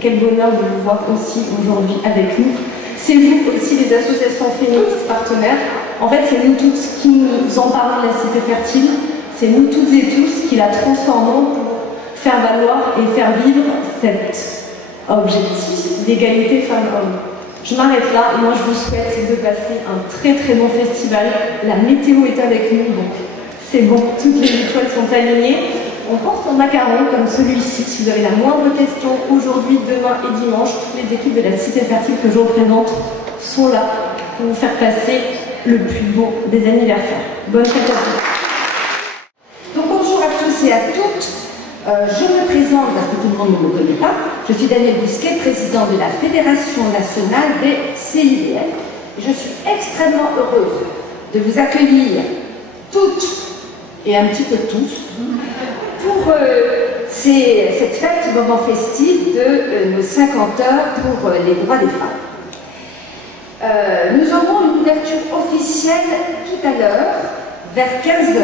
quel bonheur de vous voir aussi aujourd'hui avec nous. C'est vous aussi, les associations féministes partenaires. En fait, c'est nous tous qui nous emparons de la cité fertile. C'est nous toutes et tous qui la transformons pour faire valoir et faire vivre cet objectif d'égalité femmes-hommes. Je m'arrête là. Moi, je vous souhaite de passer un très très bon festival. La météo est avec nous, donc c'est bon. Toutes les étoiles sont alignées. On porte un macaron comme celui-ci. Si vous avez la moindre question aujourd'hui, demain et dimanche, toutes les équipes de la Cité Fertile que je représente sont là pour vous faire passer le plus beau des anniversaires. Bonne fête à tous. Donc bonjour à tous et à toutes. Je me présente parce que tout le monde ne me connaît pas. Je suis Danielle Bousquet, présidente de la Fédération nationale des CIDF. Je suis extrêmement heureuse de vous accueillir toutes et un petit peu tous pour cette fête, moment festif de nos 50 heures pour les droits des femmes. Nous aurons une ouverture officielle tout à l'heure, vers 15 h,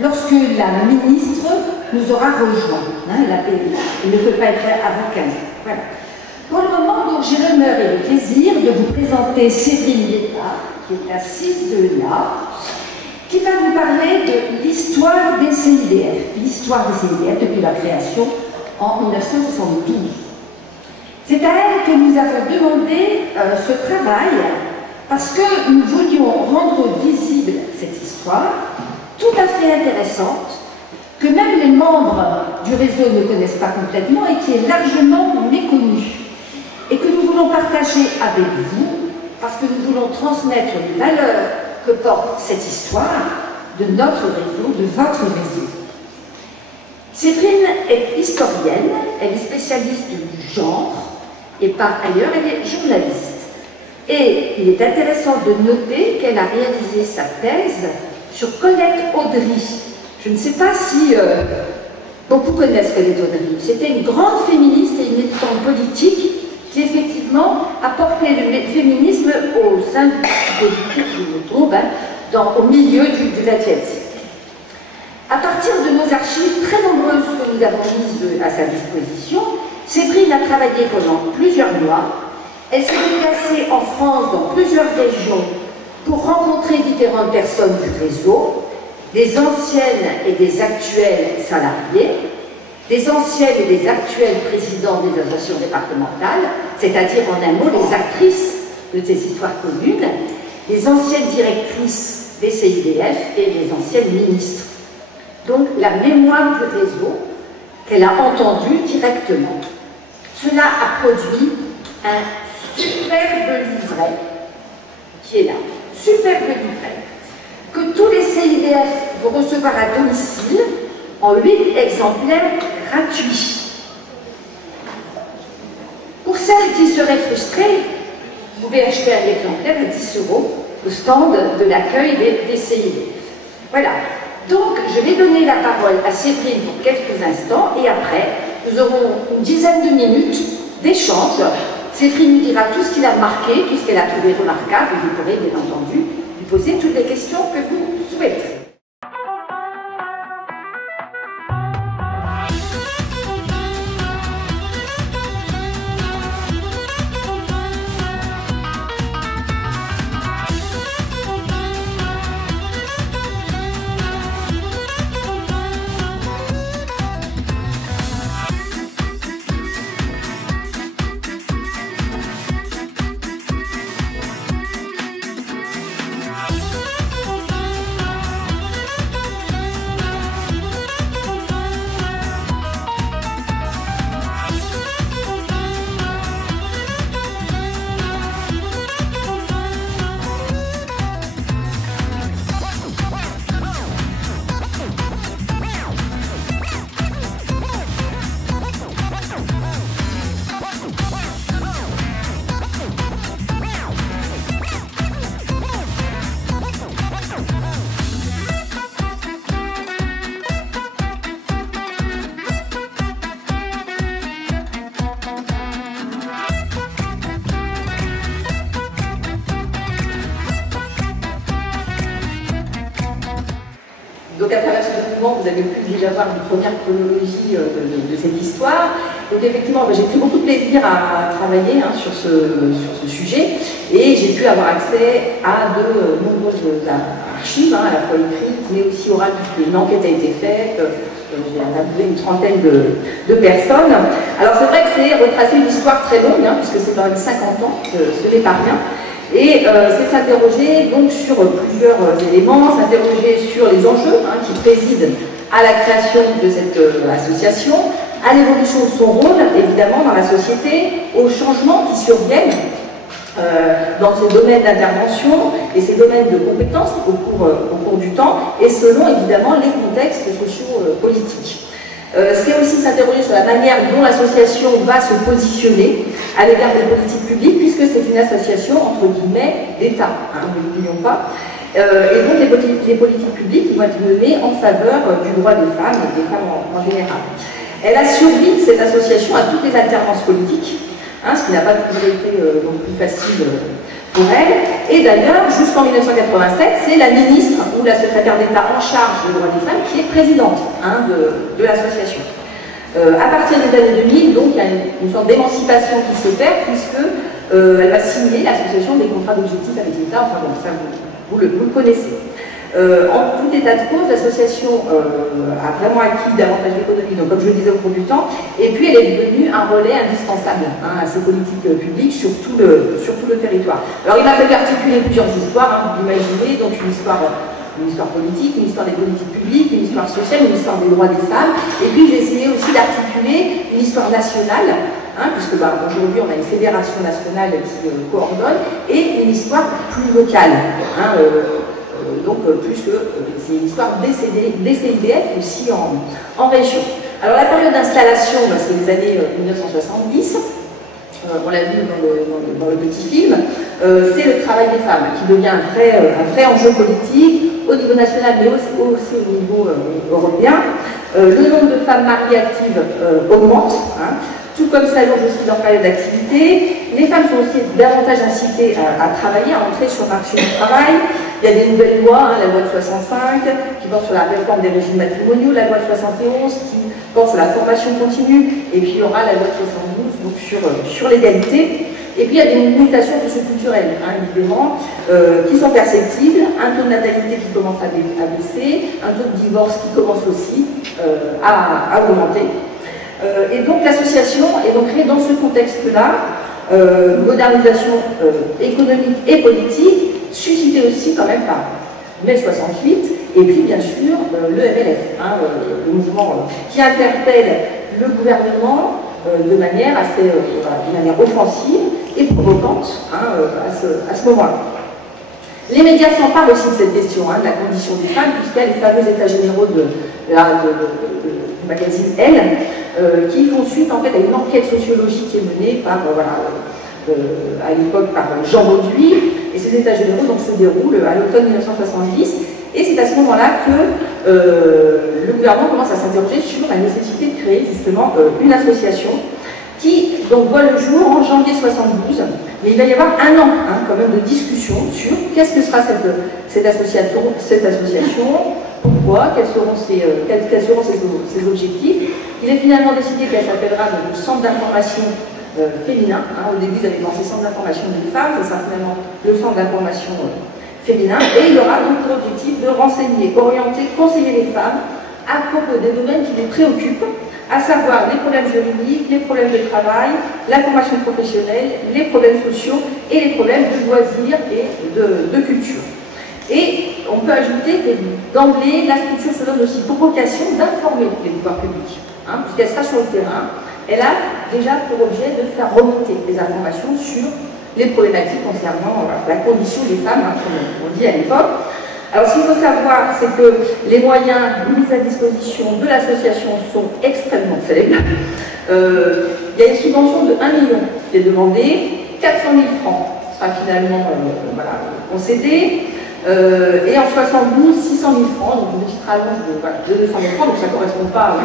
lorsque la ministre nous aura rejoint. Elle ne peut pas être là avant 15 h. Voilà. Pour le moment, j'ai l'honneur et le plaisir de vous présenter Séverine Liétard, qui est assise de là, qui va nous parler de l'histoire des CIDF. L'histoire des CIDF depuis la création en 1972. C'est à elle que nous avons demandé ce travail parce que nous voulions rendre visible cette histoire tout à fait intéressante, que même les membres du réseau ne connaissent pas complètement et qui est largement méconnue, et que nous voulons partager avec vous parce que nous voulons transmettre les valeurs que porte cette histoire de notre réseau, de votre réseau. Séverine est historienne, elle est spécialiste du genre et par ailleurs elle est journaliste. Et il est intéressant de noter qu'elle a réalisé sa thèse sur Colette Audry. Je ne sais pas si beaucoup connaissent Colette Audry. C'était une grande féministe et une militante politique qui effectivement a porté le féminisme au sein du au milieu du XXe siècle. À partir de nos archives très nombreuses que nous avons mises à sa disposition, Séverine a travaillé pendant plusieurs mois. Elle s'est déplacée en France dans plusieurs régions pour rencontrer différentes personnes du réseau, des anciennes et des actuelles salariées, des anciennes et des actuels présidents des associations départementales, c'est-à-dire en un mot les actrices de ces histoires communes, les anciennes directrices des CIDF et les anciennes ministres. Donc la mémoire du réseau qu'elle a entendue directement. Cela a produit un superbe livret qui est là, superbe livret, que tous les CIDF vont recevoir à domicile en 8 exemplaires gratuits. Pour celles qui seraient frustrées, vous pouvez acheter un exemplaire à 10 € au stand de l'accueil des CIDF. Voilà. Donc, je vais donner la parole à Séverine pour quelques instants et après, nous aurons une dizaine de minutes d'échange. Séverine nous dira tout ce qu'il a marqué, tout ce qu'elle a trouvé remarquable et vous pourrez bien entendu lui poser toutes les questions que vous souhaiterez. Donc à travers ce document, vous avez pu déjà voir une première chronologie de cette histoire. Donc effectivement, j'ai pris beaucoup de plaisir à travailler sur ce sujet et j'ai pu avoir accès à de nombreuses archives, à la fois écrites, mais aussi orales, puisque une enquête a été faite. J'ai interviewé une trentaine de personnes. Alors c'est vrai que c'est retracer une histoire très longue, puisque c'est quand même 50 ans, ce n'est pas rien. Et c'est s'interroger donc sur plusieurs éléments, s'interroger sur les enjeux qui président à la création de cette association, à l'évolution de son rôle, évidemment, dans la société, aux changements qui surviennent dans ces domaines d'intervention et ces domaines de compétences au cours du temps, et selon, évidemment, les contextes socio-politiques. C'est aussi s'interroger sur la manière dont l'association va se positionner à l'égard des politiques publiques, puisque c'est une association, entre guillemets, d'État, ne l'oublions pas. Et donc les politiques publiques qui vont être menées en faveur du droit des femmes et des femmes en général. Elle a survécu, cette association, à toutes les alternances politiques, ce qui n'a pas toujours été non plus facile pour elle. Et d'ailleurs, jusqu'en 1987, c'est la ministre ou la secrétaire d'État en charge des droits des femmes qui est présidente de l'association. À partir des années 2000, donc, il y a une sorte d'émancipation qui s'opère, puisque elle va signer l'association des contrats d'objectifs avec l'État. Enfin bon, ça vous le connaissez. En tout état de cause, l'association a vraiment acquis davantage d'économie, donc comme je le disais au cours du temps, et puis elle est devenue un relais indispensable à ces politiques publiques sur tout le territoire. Alors il m'a fallu articuler plusieurs histoires, vous l'imaginez, donc une histoire politique, une histoire des politiques publiques, une histoire sociale, une histoire des droits des femmes, et puis j'ai essayé aussi d'articuler une histoire nationale, puisque aujourd'hui on a une fédération nationale qui coordonne, et une histoire plus locale. Donc plus que c'est une histoire des CIDF aussi en région. Alors la période d'installation, c'est les années 1970, on l'a vu dans le petit film, c'est le travail des femmes qui devient un vrai enjeu politique au niveau national mais aussi au niveau européen. Le nombre de femmes mariées actives augmente, tout comme s'allonge aussi leur période d'activité. Les femmes sont aussi davantage incitées à travailler, à entrer sur le marché du travail. Il y a des nouvelles lois, la loi de 65 qui porte sur la réforme des régimes matrimoniaux, la loi de 71 qui porte sur la formation continue, et puis il y aura la loi de 72 donc sur l'égalité. Et puis il y a des mutations socioculturelles, évidemment, qui sont perceptibles, un taux de natalité qui commence à baisser, un taux de divorce qui commence aussi à augmenter. Et donc l'association est donc créée dans ce contexte-là, modernisation économique et politique, suscitée aussi quand même par mai 68, et puis bien sûr le MLF, le mouvement qui interpelle le gouvernement de manière offensive et provocante à ce moment-là. Les médias s'emparent aussi de cette question, de la condition des femmes, puisqu'il y a les fameux états généraux du magazine Elle, qui font suite en fait à une enquête sociologique qui est menée par, à l'époque par Jean Bauduit, et ces états généraux donc, se déroulent à l'automne 1970, et c'est à ce moment-là que le gouvernement commence à s'interroger sur la nécessité de créer justement une association qui donc voit le jour en janvier 72, mais il va y avoir un an quand même de discussion sur qu'est-ce que sera cette association, pourquoi, quels seront ses objectifs. Il est finalement décidé qu'elle s'appellera le Centre d'information féminin. Au début, ils avaient pensé Centre d'information des femmes, ça sera finalement le Centre d'information féminin, et il aura donc pour objectif de renseigner, orienter, conseiller les femmes à propos des domaines qui les préoccupent, à savoir les problèmes juridiques, les problèmes de travail, la formation professionnelle, les problèmes sociaux et les problèmes de loisirs et de culture. Et on peut ajouter que d'emblée, la structure se donne aussi pour vocation d'informer les pouvoirs publics, puisqu'elle sera sur le terrain. Elle a déjà pour objet de faire remonter les informations sur les problématiques concernant la condition des femmes, comme on dit à l'époque. Alors ce qu'il faut savoir, c'est que les moyens mis à disposition de l'association sont extrêmement faibles. Il y a une subvention de 1 million qui est demandée, 400 000 francs sera finalement concédé, et en 72, 600 000 francs, donc une petite rallonge de 200 000 francs, donc ça ne correspond pas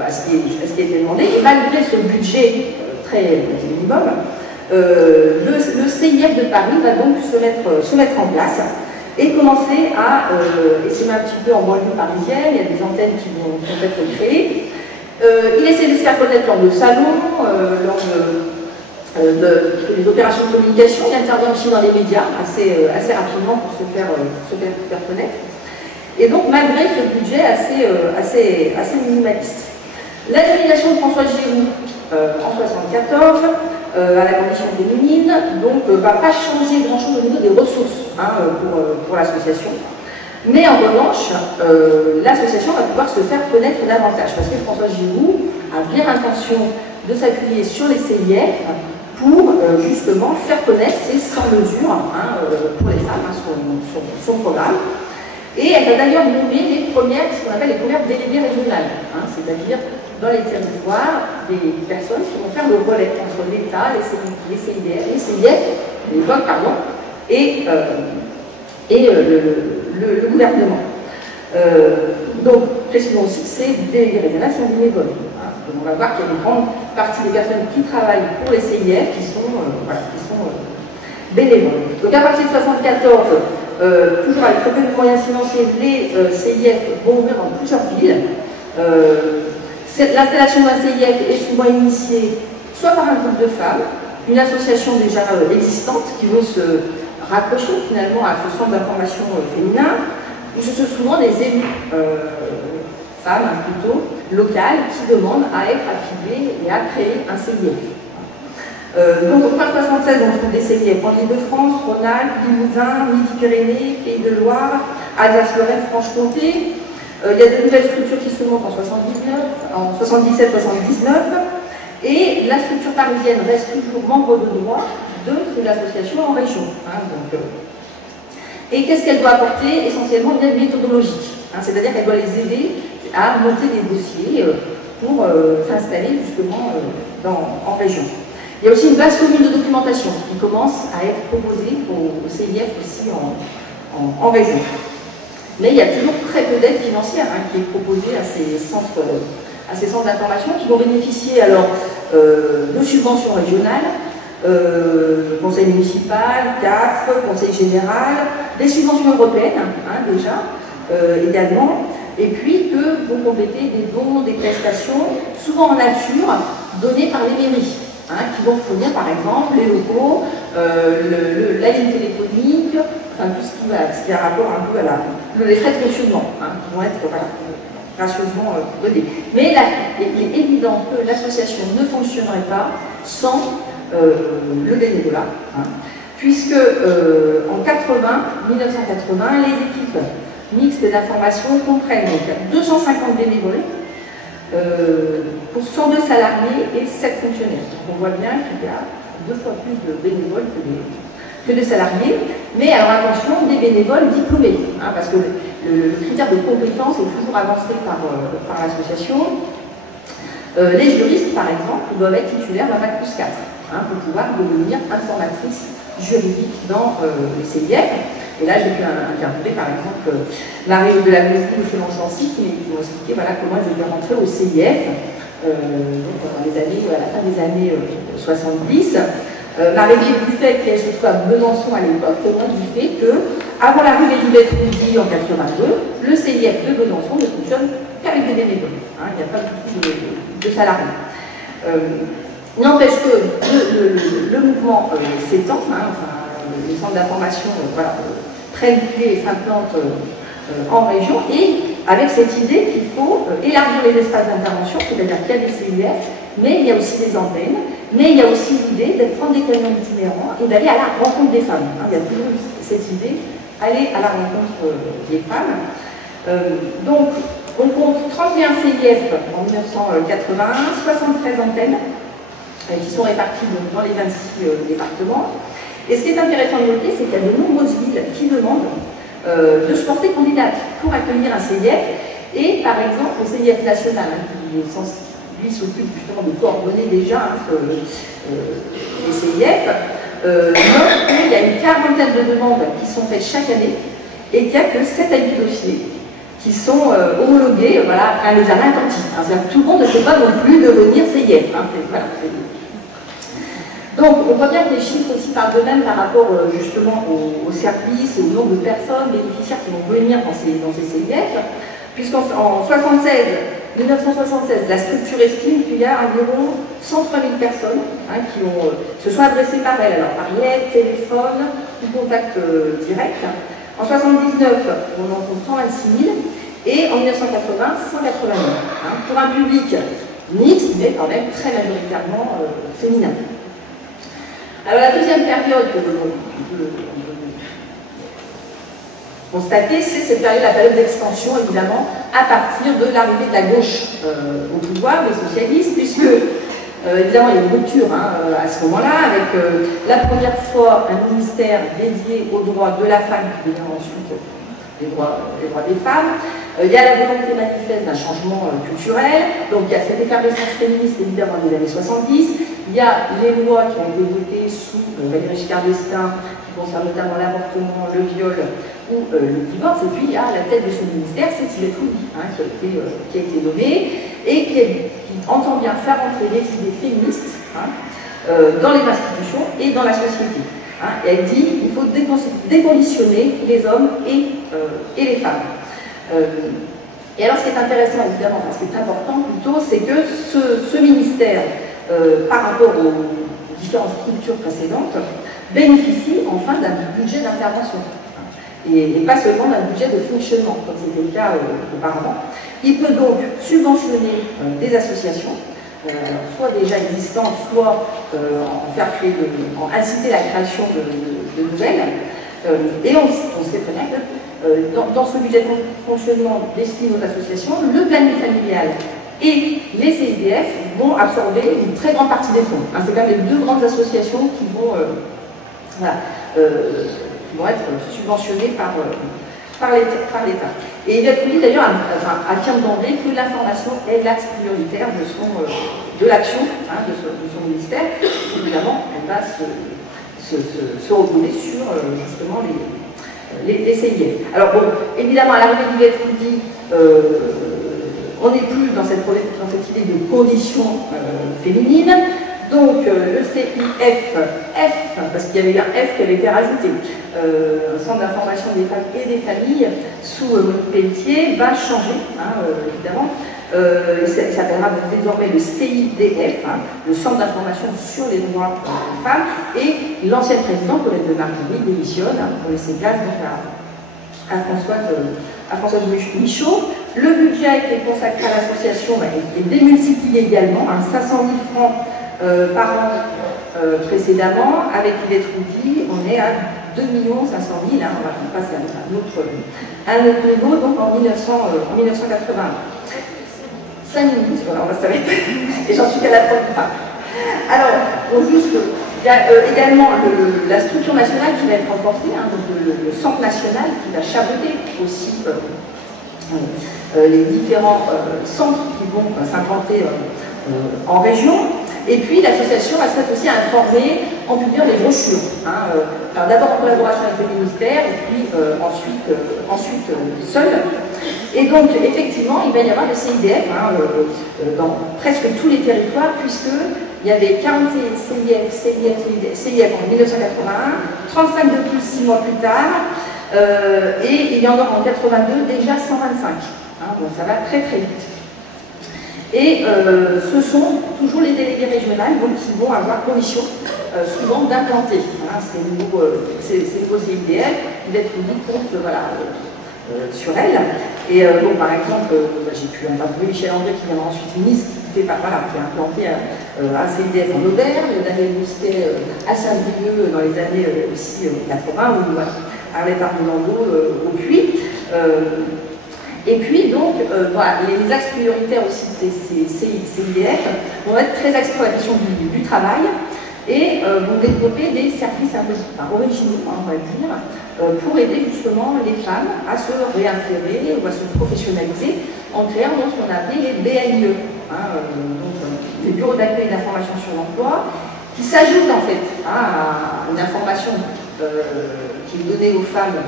à ce qui a été demandé. Et malgré ce budget très minimum, le CIF de Paris va donc se mettre en place. et commencer à essayer un petit peu en banlieue parisienne, il y a des antennes qui vont être créées. Il essaie de se faire connaître lors de salons, lors des opérations de communication, il intervient aussi dans les médias assez rapidement pour se faire connaître. Et donc malgré ce budget assez minimaliste. La nomination de Françoise Giroud en 1974 à la condition féminine, donc va pas changer grand-chose au niveau des ressources pour l'association. Mais en revanche, l'association va pouvoir se faire connaître davantage parce que Françoise Giroud a bien l'intention de s'appuyer sur les CIF pour justement faire connaître ses 100 mesures pour les femmes, son programme. Et elle va d'ailleurs nommer ce qu'on appelle les premières déléguées régionales, c'est-à-dire dans les territoires des personnes qui vont faire le relais entre l'État, les CIF, l'époque, pardon, et le gouvernement. Donc, précisons aussi que ces délégués régionales sont bénévoles. Donc on va voir qu'il y a une grande partie des personnes qui travaillent pour les CIF qui sont bénévoles. Donc à partir de 1974, toujours avec très peu de moyens financiers, les CIF vont ouvrir dans plusieurs villes. L'installation d'un CIF est souvent initiée soit par un groupe de femmes, une association déjà existante qui vont se raccrocher finalement à ce centre d'information féminin, ou ce sont souvent des élus femmes plutôt locales qui demandent à être affiliées et à créer un CIF. Donc en 1976, on trouve des CIF en Île-de-France, Rhône-Alpes, Limousin, Midi-Pyrénées, Pays de Loire, Alsace-Lorraine, Franche-Comté. Il y a de nouvelles structures qui se montent en 77-79, et la structure parisienne reste toujours membre de droit de ces associations en région. Et qu'est-ce qu'elle doit apporter? Essentiellement une aide méthodologique, c'est-à-dire qu'elle doit les aider à monter des dossiers pour s'installer justement en région. Il y a aussi une base commune de documentation qui commence à être proposée au CIF aussi en région. Mais il y a toujours très peu d'aide financière qui est proposée à ces centres d'information qui vont bénéficier alors de subventions régionales, conseil municipal, CAF, conseil général, des subventions européennes déjà également, et puis que vont compléter des dons, des prestations, souvent en nature, données par les mairies, qui vont fournir par exemple les locaux, la ligne téléphonique, enfin tout ce qui a rapport un peu à les frais de fonctionnement, qui vont être gracieusement donnés. Mais il est évident que l'association ne fonctionnerait pas sans le bénévolat, puisque en 1980, les équipes mixtes d'information comprennent donc 250 bénévoles pour 102 salariés et 7 fonctionnaires. Donc on voit bien qu'il y a 2 fois plus de bénévoles que de salariés, mais alors attention, des bénévoles diplômés, parce que le critère de compétence est toujours avancé par l'association. Les juristes, par exemple, doivent être titulaires d'un bac+4 pour pouvoir devenir informatrice juridique dans les CIF. Et là, j'ai pu interviewer, par exemple, Marie de la Maison ou Solange Lancy qui m'ont expliqué comment elles étaient rentrées au CIF à la fin des années 70. Marie Buffet, qui se trouve à Besançon à l'époque, témoigne du fait que, avant l'arrivée du maître Roudy en 82, le CIF de Besançon ne fonctionne qu'avec des bénévoles. Il n'y a pas du tout de salariés. N'empêche que le mouvement s'étend, les centres d'information prennent pied et s'implantent en région, et avec cette idée qu'il faut élargir les espaces d'intervention, c'est-à-dire qu'il y a des CIF, mais il y a aussi des antennes, mais il y a aussi l'idée de prendre des camions itinérants et d'aller à la rencontre des femmes. Il y a toujours cette idée, aller à la rencontre des femmes. Donc, on compte 31 CIF en 1981, 73 antennes qui sont réparties dans les 26 départements. Et ce qui est intéressant de noter, c'est qu'il y a de nombreuses villes qui demandent de se porter candidate pour accueillir un CIF. Et par exemple, le CIF national, qui lui s'occupe justement de coordonner déjà les CIF, note qu'il y a une quarantaine de demandes qui sont faites chaque année et qu'il n'y a que 7 à 8 dossiers qui sont homologués à l'examen attentif. C'est-à-dire que tout le monde ne peut pas non plus devenir CIF. Donc, on voit bien que les chiffres aussi parlent d'eux-mêmes par rapport justement aux services et au nombre de personnes bénéficiaires qui vont venir dans ces CIF, puisqu'en 1976, la structure estime qu'il y a environ 103 000 personnes qui se sont adressées par elle, alors par lettre, téléphone ou contact direct. En 1979, on en compte 126 000 et en 1980, 180 000, pour un public mixte, mais quand même très majoritairement féminin. Alors la deuxième période que l'on peut constater, c'est cette période, la période d'extension, évidemment, à partir de l'arrivée de la gauche au pouvoir, des socialistes, puisque, évidemment, il y a une rupture à ce moment-là, avec la première fois un ministère dédié aux droits de la femme, qui devient ensuite les droits des femmes. Il y a la volonté manifeste d'un changement culturel, donc il y a cette effervescence féministe, évidemment, des années 70. Il y a les lois qui ont été votées sous Valéry Giscard d'Estaing, qui concernent notamment l'avortement, le viol ou le divorce. Et puis il y a la tête de ce ministère, c'est Yvette Roudy, qui a été nommée et qui entend bien faire entrer les idées féministes dans les institutions et dans la société. Et elle dit qu'il faut déconditionner les hommes et les femmes. Et alors ce qui est intéressant, évidemment, ce qui est important plutôt, c'est que ce ministère, par rapport aux différentes structures précédentes, bénéficie enfin d'un budget d'intervention. Et pas seulement d'un budget de fonctionnement, comme c'était le cas auparavant. Il peut donc subventionner des associations, soit déjà existantes, soit inciter la création de nouvelles. Et on sait très bien que dans ce budget de fonctionnement destiné aux associations, le planning familial et les CIDF vont absorber une très grande partie des fonds. C'est quand même les deux grandes associations qui vont être subventionnées par l'État. Et Yvette Roudy, d'ailleurs, affirme d'emblée que l'information est l'axe prioritaire de l'action de son ministère. Évidemment, elle va se reposer sur justement les CIF. Alors bon, évidemment, à l'arrivée d'Yvette Roudy, on n'est plus dans cette idée de conditions féminines. Donc le CIF, parce qu'il y avait eu un F qui avait été rajouté, Centre d'information des femmes et des familles, sous Monique Pelletier, va changer, évidemment. Il s'appellera désormais le CIDF, le Centre d'information sur les droits des femmes, et l'ancienne présidente, Colette de Martigny, démissionne pour laisser place à Françoise Michaud. Le budget qui est consacré à l'association est démultiplié également, 500 000 francs par an précédemment. Avec Yvette Roudy, on est à 2 500 000, on va passer à un autre niveau, donc en 1980. 5 minutes, voilà, on va s'arrêter. Et j'en suis qu'à la première part. Alors, il y a également la structure nationale qui va être renforcée, donc le centre national qui va chapeauter aussi les différents centres qui vont s'implanter en région. Et puis l'association va se mettre aussi à informer en publiant des brochures. Alors d'abord en collaboration avec le ministère et puis ensuite seul. Et donc effectivement il va y avoir le CIDF dans presque tous les territoires, puisqu'il y avait 40 CIF en 1981, 35 de plus 6 mois plus tard, et il y en aura en 82 déjà 125. Donc ça va très très vite. Et ce sont toujours les délégués régionaux qui vont avoir pour mission souvent d'implanter ces nouveaux CIDF. Yvette Roudy compte sur elle. Et donc, par exemple, j'ai pu interviewer Michel André qui viendra ensuite ministre, qui a implanté un CIDF en Auvergne, Daniel Bousquet à Saint-Brieuc dans les années aussi 80, ou Arlette Arnaud au Puy. Et puis, donc, les axes prioritaires aussi de ces CIDF vont être très axés sur la question du travail et vont développer des services originaux, on va dire, pour aider justement les femmes à se réinsérer ou à se professionnaliser en créant ce qu'on a appelé les BAIE, donc des bureaux d'accueil et d'information sur l'emploi, qui s'ajoutent en fait à une information qui est donnée aux femmes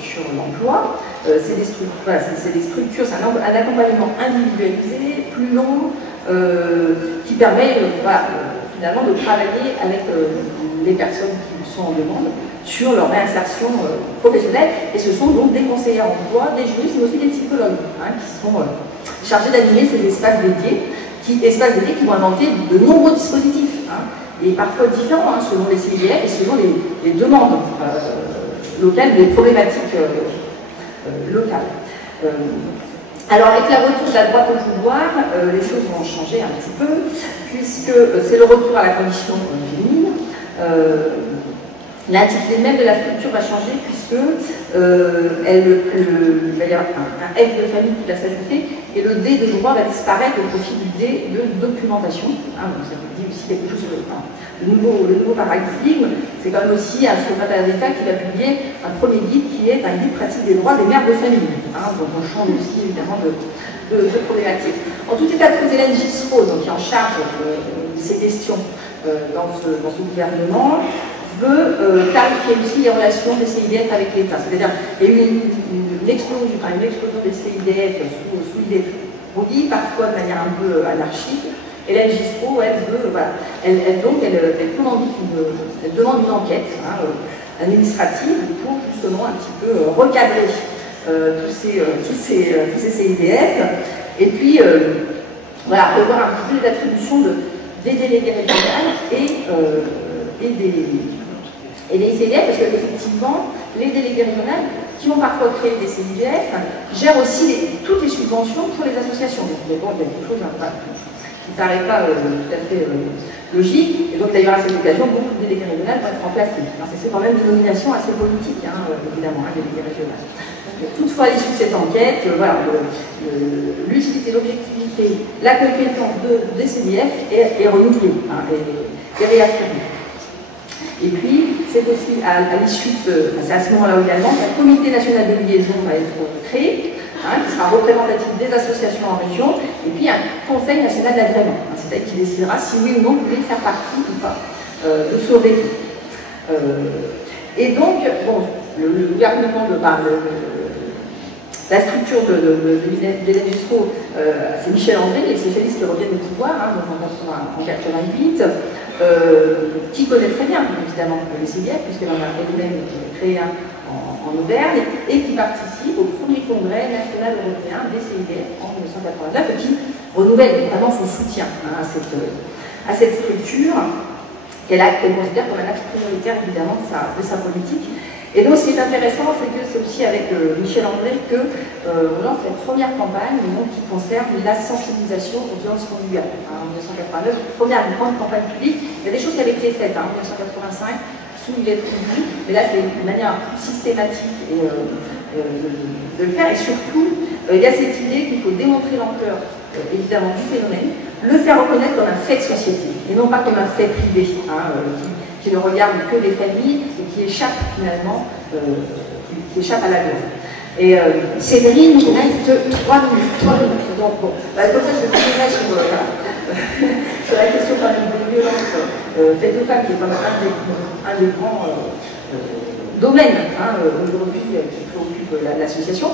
sur l'emploi. C'est des structures, c'est un accompagnement individualisé, plus long, qui permet finalement finalement de travailler avec les personnes qui sont en demande sur leur réinsertion professionnelle. Et ce sont donc des conseillers en emploi, des juristes, mais aussi des psychologues qui sont chargés d'animer ces espaces dédiés, qui vont inventer de nombreux dispositifs, et parfois différents selon les CIDF et selon les demandes locales, les problématiques locales. Alors, avec la retour de la droite au pouvoir, les choses vont changer un petit peu, puisque c'est le retour à la condition féminine. L'intitulé même de la structure va changer, puisque il va y avoir un F de famille qui va s'ajouter, et le D de droit va disparaître au profit du D de documentation. Donc ça vous dit aussi quelque chose sur le nouveau paradigme. C'est quand même aussi un secrétaire d'État qui va publier un premier guide qui est un guide pratique des droits des mères de famille. Donc on change aussi évidemment de problématiques. En tout état de cause, Hélène Gissereau, qui est en charge de ces questions dans ce gouvernement, veut clarifier aussi les relations des CIDF avec l'État. C'est-à-dire qu'il y a eu une explosion des CIDF sous l'idée Prodi, parfois de manière un peu anarchique. Hélène Gissereau, elle demande une enquête administrative pour justement un petit peu recadrer tous ces CIDF, et puis revoir un petit peu les attributions des délégués régionaux et des CIDF, parce qu'effectivement, les délégués régionaux qui vont parfois créer des CIDF gèrent aussi toutes les subventions pour les associations. Donc, il y a quelque chose qui ne paraît pas tout à fait logique, et donc d'ailleurs à cette occasion, beaucoup de délégués régionaux vont être remplacés. C'est quand même une nomination assez politique, évidemment, délégué régional. Toutefois, à l'issue de cette enquête, l'utilité, l'objectivité, la compétence des CIDF est renouvelée, est réaffirmée. Et puis, c'est aussi à l'issue c'est à ce moment-là également qu'un comité national de liaison va être créé, qui sera représentatif des associations en région, et puis un conseil national d'agrément, c'est-à-dire qui décidera si oui ou non vous voulez faire partie ou pas de ce réseau. Et donc, le gouvernement la structure d'Hélène Gissereau, c'est Michel André, les socialistes qui reviennent au pouvoir en 88, qui connaît très bien évidemment les CIDF, puisqu'elle en a elle-même créé un en Auvergne, et qui participe au premier congrès national européen des CIDF en 1989, et qui renouvelle notamment son soutien à cette structure qu'elle considère comme un axe prioritaire évidemment de sa politique. Et donc, ce qui est intéressant, c'est que c'est aussi avec Michel André qu'on lance cette première campagne qui concerne la sensibilisation aux violences conjugales. En 1989, première grande campagne publique. Il y a des choses qui avaient été faites en 1985 sous Yvette Roudy, mais là, c'est une manière plus systématique de le faire. Et surtout, il y a cette idée qu'il faut démontrer l'ampleur, évidemment, du phénomène, le faire reconnaître comme un fait de société, et non pas comme un fait privé. Qui ne regarde que les familles et qui échappe finalement qui échappe à la loi. Et Séverine, il reste 3 minutes. Donc bon, comme ça je finirai sur la question quand même des violences faites aux femmes, qui est quand même un des grands domaines aujourd'hui qui préoccupe l'association.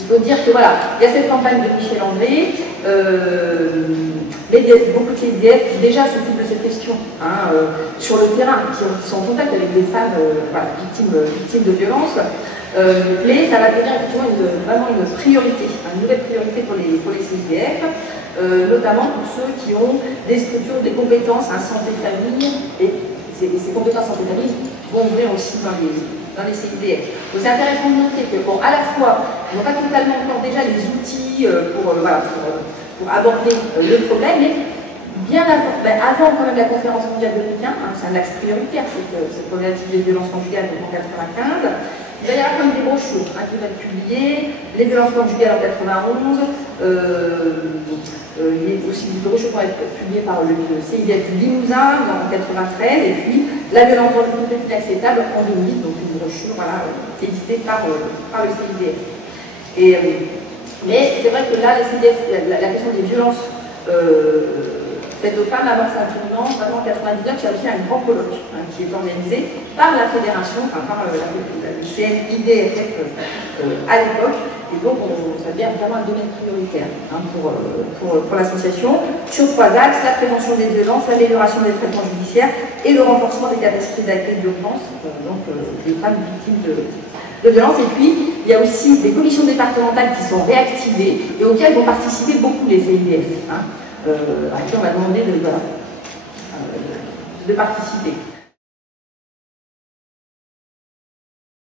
Il faut dire que voilà, il y a cette campagne de Michel André, mais il y a beaucoup de CIDF qui déjà s'occupent de cette question sur le terrain, qui sont en contact avec des femmes victimes de violences. Mais ça va devenir effectivement vraiment une priorité, une nouvelle priorité pour les CIDF, notamment pour ceux qui ont des structures, des compétences santé-famille, et ces compétences santé-famille vont ouvrir aussi dans les CIDF. Donc c'est intéressant de noter que, à la fois, on n'a pas totalement encore déjà les outils pour aborder le problème, mais bien avant quand même la conférence mondiale de Pékin, c'est un axe prioritaire, cette problématique des violences conjugales en 1995. Il va y avoir quand même des brochures qui vont être publiées, les violences conjugales en 1991, il y a aussi des brochures qui vont être publiées par le CIDF du Limousin en 1993, et puis la violence dans le couple est inacceptable en 2000, donc une brochure éditée par le CIDF. Mais c'est vrai que là, la question des violences faite aux femmes avant sa tournant, vraiment en 99, il y a aussi un grand colloque qui est organisé par la fédération, enfin par le CNIDFF à l'époque, et donc ça devient vraiment un domaine prioritaire pour l'association, sur 3 axes: la prévention des violences, l'amélioration des traitements judiciaires et le renforcement des capacités d'accueil d'urgence, donc des femmes victimes de violences. Et puis, il y a aussi des commissions départementales qui sont réactivées et auxquelles vont participer beaucoup les CIDF, à qui on va demander de participer.